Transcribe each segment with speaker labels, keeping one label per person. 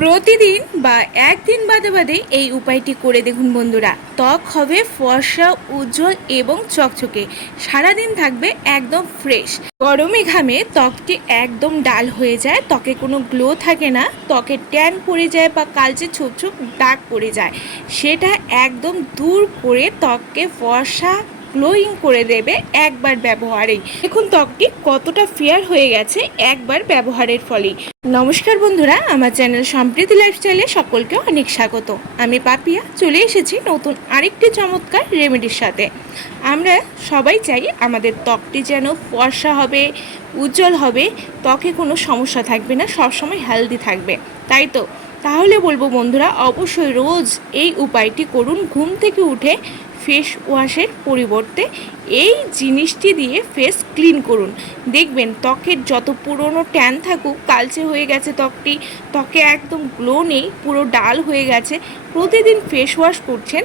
Speaker 1: প্রতিদিন বা একদিন বাদে বাদে এই উপায়টি করে দেখুন বন্ধুরা। ত্বক হবে ফর্সা, উজ্জ্বল এবং চকচকে। সারাদিন থাকবে একদম ফ্রেশ। গরমে ঘামে ত্বকটি একদম ডাল হয়ে যায়, ত্বকে কোনো গ্লো থাকে না, ত্বকে ট্যান পড়ে যায় বা কালচে ছোপ ছোপ দাগ পড়ে যায়। সেটা একদম দূর করে ত্বককে ফর্সা গ্লোয়িং করে দেবে একবার ব্যবহারেই। দেখুন ত্বকটি কতটা ফেয়ার হয়ে গেছে একবার ব্যবহারের ফলেই নমস্কার বন্ধুরা, আমার চ্যানেল সম্প্রীতি লাইফস্টাইলে সকলকে অনেক স্বাগত। আমি পাপিয়া, চলে এসেছি নতুন আরেকটি চমৎকার রেমেডির সাথে। আমরা সবাই চাই আমাদের ত্বকটি যেন ফর্সা হবে, উজ্জ্বল হবে, ত্বকে কোনো সমস্যা থাকবে না, সবসময় হেলদি থাকবে। তাই তো? তাহলে বলব বন্ধুরা, অবশ্যই রোজ এই উপায়টি করুন। ঘুম থেকে উঠে ফেস ওয়াশের পরিবর্তে এই জিনিসটি দিয়ে ফেস ক্লিন করুন। দেখবেন ত্বকের যত পুরনো ট্যান থাকুক, কালচে হয়ে গেছে ত্বকটি, ত্বকে একদম গ্লো নেই, পুরো ডাল হয়ে গেছে, প্রতিদিন ফেস ওয়াশ করছেন,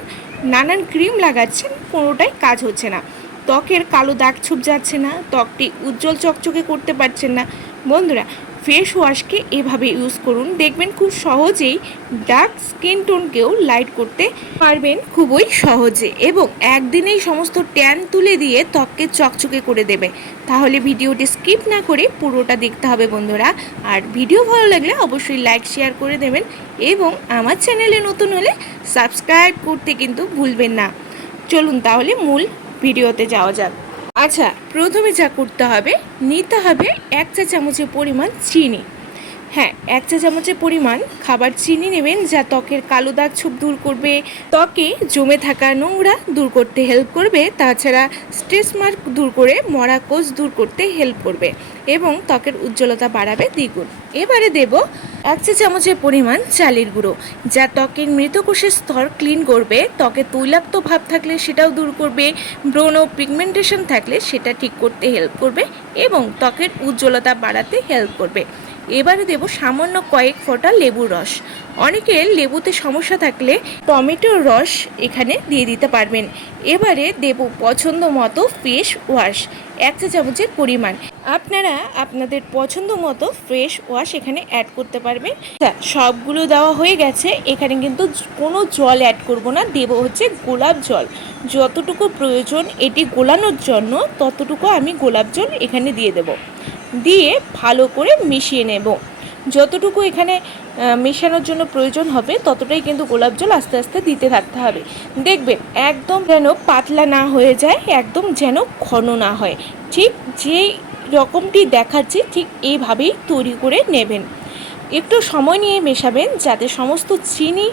Speaker 1: নানান ক্রিম লাগাচ্ছেন, কোনোটাই কাজ হচ্ছে না। ত্বকের কালো দাগ ছুপ যাচ্ছে না, ত্বকটি উজ্জ্বল চকচকে করতে পারছেন না। বন্ধুরা ফেস ওয়াশকে এভাবে ইউজ করুন। দেখবেন খুব সহজেই ডার্ক স্কিন টোনকেও লাইট করতে পারবেন খুবই সহজে এবং একদিনেই সমস্ত ট্যান তুলে দিয়ে ত্বককে চকচকে করে দেবে। তাহলে ভিডিওটি স্কিপ না করে পুরোটা দেখতে হবে বন্ধুরা। আর ভিডিও ভালো লাগলে অবশ্যই লাইক, শেয়ার করে দেবেন এবং আমার চ্যানেলে নতুন হলে সাবস্ক্রাইব করতে কিন্তু ভুলবেন না। চলুন তাহলে মূল ভিডিওতে যাওয়া যাক। আচ্ছা প্রথমে যা করতে হবে, নিতে হবে এক চা চামচের পরিমাণ চিনি। হ্যাঁ এক চা চামচের পরিমাণ খাবার চিনি নেবেন যা ত্বকের কালো দাগ ছোপ দূর করবে, ত্বকে জমে থাকা নোংরা দূর করতে হেল্প করবে, তাছাড়া স্ট্রেস মার্ক দূর করে মরা কোষ দূর করতে হেল্প করবে এবং ত্বকের উজ্জ্বলতা বাড়াবে দ্বিগুণ। এবারে দেব এক চা চামচের পরিমাণ চালের গুঁড়ো, যা ত্বকের মৃত কোষের স্তর ক্লিন করবে। ত্বকে তৈলাক্ত ভাব থাকলে সেটাও দূর করবে। ব্রণ ও পিগমেন্টেশন থাকলে সেটা ঠিক করতে হেল্প করবে এবং ত্বকের উজ্জ্বলতা বাড়াতে হেল্প করবে। এবারে দেব সামান্য কয়েক ফোঁটা লেবুর রস। অনেকের লেবুতে সমস্যা থাকলে টমেটোর রস এখানে দিয়ে দিতে পারবেন। এবারে দেব পছন্দ মতো ফেস ওয়াশ। এক চা চামচের পরিমাণ। আপনারা আপনাদের পছন্দ মতো ফ্রেশ ওয়াশ এখানে অ্যাড করতে পারবেন। আচ্ছা, সবগুলো দেওয়া হয়ে গেছে। এখানে কিন্তু কোনো জল অ্যাড করব না। দেব হচ্ছে গোলাপ জল। যতটুকু প্রয়োজন এটি গোলানোর জন্য ততটুকু আমি গোলাপ জল এখানে দিয়ে দেব। দিয়ে ভালো করে মিশিয়ে নেব। যতটুকু এখানে মেশানোর জন্য প্রয়োজন হবে, ততটাই কিন্তু গোলাপ জল আস্তে আস্তে দিতে থাকতে হবে। দেখবেন, একদম যেন পাতলা না হয়ে যায়, একদম যেন ঘন না হয়। ঠিক যে রকমটি দেখাচ্ছি, ঠিক এইভাবেই তৈরি করে নেবেন। একটু সময় নিয়ে মেশাবেন, যাতে সমস্ত চিনি,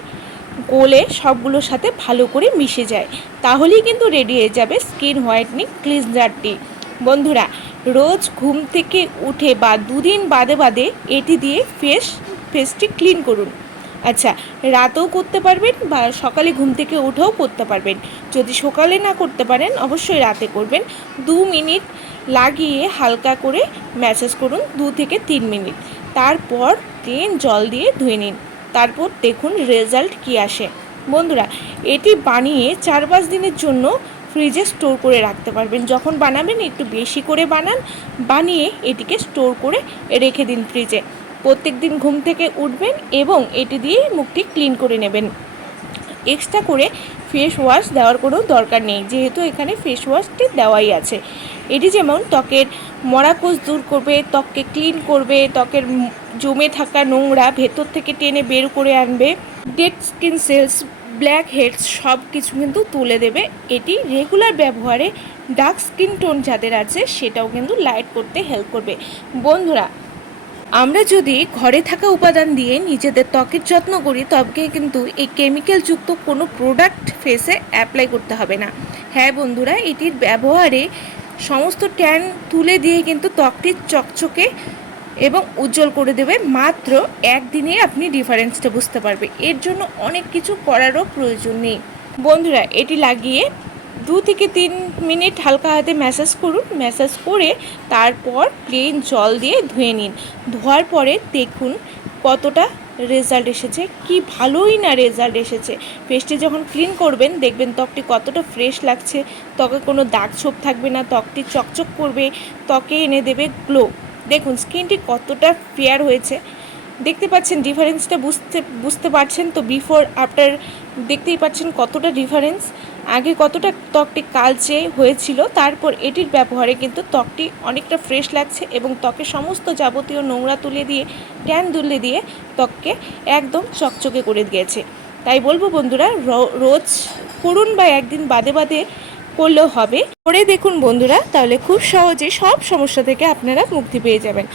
Speaker 1: গোলে সবগুলোর সাথে ভালো করে মিশে যায়। তাহলেই কিন্তু রেডি হয়ে যাবে স্কিন হোয়াইটনিং ক্লিনজারটি বন্ধুরা, রোজ ঘুম থেকে উঠে বা দুদিন বাদে বাদে এটি দিয়ে ফেস ফেসটি ক্লিন করুন। আচ্ছা রাতেও করতে পারবেন বা সকালে ঘুম থেকে উঠেও করতে পারবেন। যদি সকালে না করতে পারেন, অবশ্যই রাতে করবেন। দু মিনিট লাগিয়ে হালকা করে ম্যাসেজ করুন, দু থেকে তিন মিনিট। তারপর প্লেন জল দিয়ে ধুয়ে নিন। তারপর দেখুন রেজাল্ট কী আসে। বন্ধুরা, এটি বানিয়ে চার পাঁচ দিনের জন্য ফ্রিজে স্টোর করে রাখতে পারবেন। যখন বানাবেন, একটু বেশি করে বানান, বানিয়ে এটিকে স্টোর করে রেখে দিন ফ্রিজে প্রত্যেক দিন ঘুম থেকে উঠবেন এবং এটি দিয়ে মুখটি ক্লিন করে নেবেন। এক্সট্রা করে ফেস ওয়াশ দেওয়ার কোনো দরকার নেই, যেহেতু এখানে ফেস ওয়াশটি দেওয়াই আছে। এটি যেমন ত্বকের মরা কোষ দূর করবে, ত্বককে ক্লিন করবে, ত্বকের জমে থাকা নোংরা ভেতর থেকে টেনে বের করে আনবে। Dead skin cells blackheads সব কিছু কিন্তু তুলে দেবে। এটি রেগুলার ব্যবহারে ডার্ক স্কিন টোন যাদের আছে সেটাও কিন্তু লাইট করতে হেল্প করবে। বন্ধুরা, আমরা যদি ঘরে থাকা উপাদান দিয়ে নিজেদের ত্বকের যত্ন করি, তবে কিন্তু এই কেমিক্যালযুক্ত কোনো প্রোডাক্ট ফেসে অ্যাপ্লাই করতে হবে না। হ্যাঁ বন্ধুরা, এটির ব্যবহারে সমস্ত ট্যান তুলে দিয়ে কিন্তু ত্বকটি চকচকে এবং উজ্জ্বল করে দেবে। মাত্র একদিনে আপনি ডিফারেন্সটা বুঝতে পারবে। এর জন্য অনেক কিছু করারও প্রয়োজন নেই। বন্ধুরা, এটি লাগিয়ে দু থেকে তিন মিনিট হালকা হাতে ম্যাসাজ করুন। ম্যাসাজ করে তারপর প্লেন জল দিয়ে ধুয়ে নিন। ধোয়ার পরে দেখুন কতটা রেজাল্ট এসেছে। কি ভালোই না রেজাল্ট এসেছে। ফেসটি যখন ক্লিন করবেন, দেখবেন ত্বকটি কতটা ফ্রেশ লাগছে। ত্বকে কোনো দাগ ছোপ থাকবে না, ত্বকটি চকচক করবে, ত্বকে এনে দেবে গ্লো। দেখুন, স্কিনটি কতটা ফেয়ার হয়েছে। দেখতে পাচ্ছেন ডিফারেন্সটা, বুঝতে বুঝতে পারছেন তো বিফোর আফটার দেখতেই পাচ্ছেন কতটা ডিফারেন্স। আগে কতটা ত্বকটি কালচে হয়েছিল, তারপর এটির ব্যবহারে কিন্তু ত্বকটি অনেকটা ফ্রেশ লাগছে এবং ত্বকে সমস্ত যাবতীয় নোংরা তুলে দিয়ে ট্যান তুলে দিয়ে ত্বককে একদম চকচকে করে দিয়েছে। তাই বলব বন্ধুরা রোজ করুন বা একদিন বাদে বাদে করলেও হবে। করে দেখুন বন্ধুরা, তাহলে খুব সহজে সব সমস্যা থেকে আপনারা মুক্তি পেয়ে যাবেন।